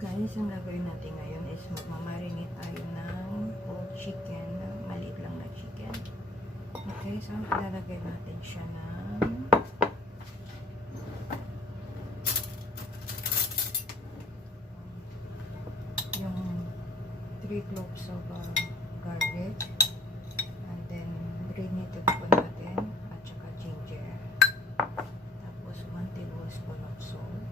Guys, ang gagawin natin ngayon is magmamarinate tayo ng whole chicken, maliit lang na chicken. Okay, so ilalagay natin siya ng yung 3 cloves of garlic, and then granulated po natin at saka ginger, tapos 1 tablespoon of salt.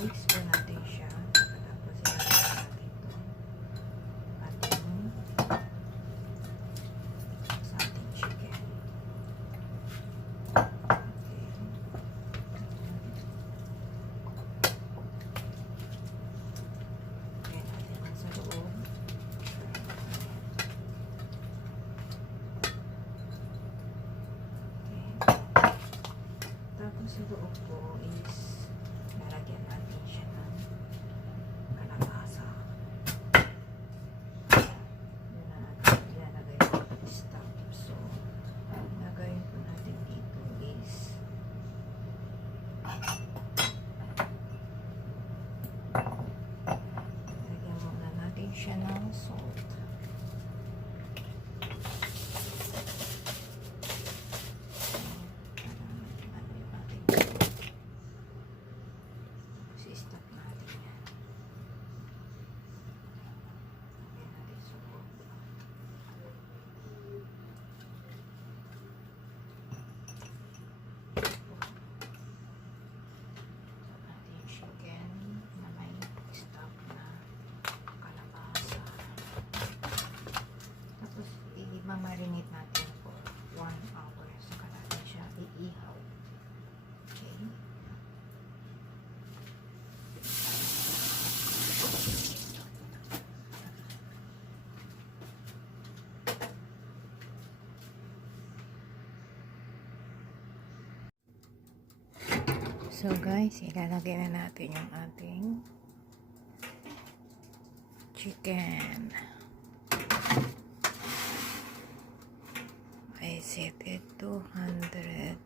Mix ko natin siya. Tapos ilagay natin ito. Sa ating chicken. Okay. Lagay natin yan sa loob. Okay. Tapos sa loob po is lalagyan natin siya ng kalabasa. Yun na natin ilalagay yung stuff. So, lagayin po natin dito is lagyan muna natin siya ng salt. Marinate natin for 1 hour. Saka natin siya iihaw. Okay. So guys, ilalagay na natin yung ating chicken. I set it 200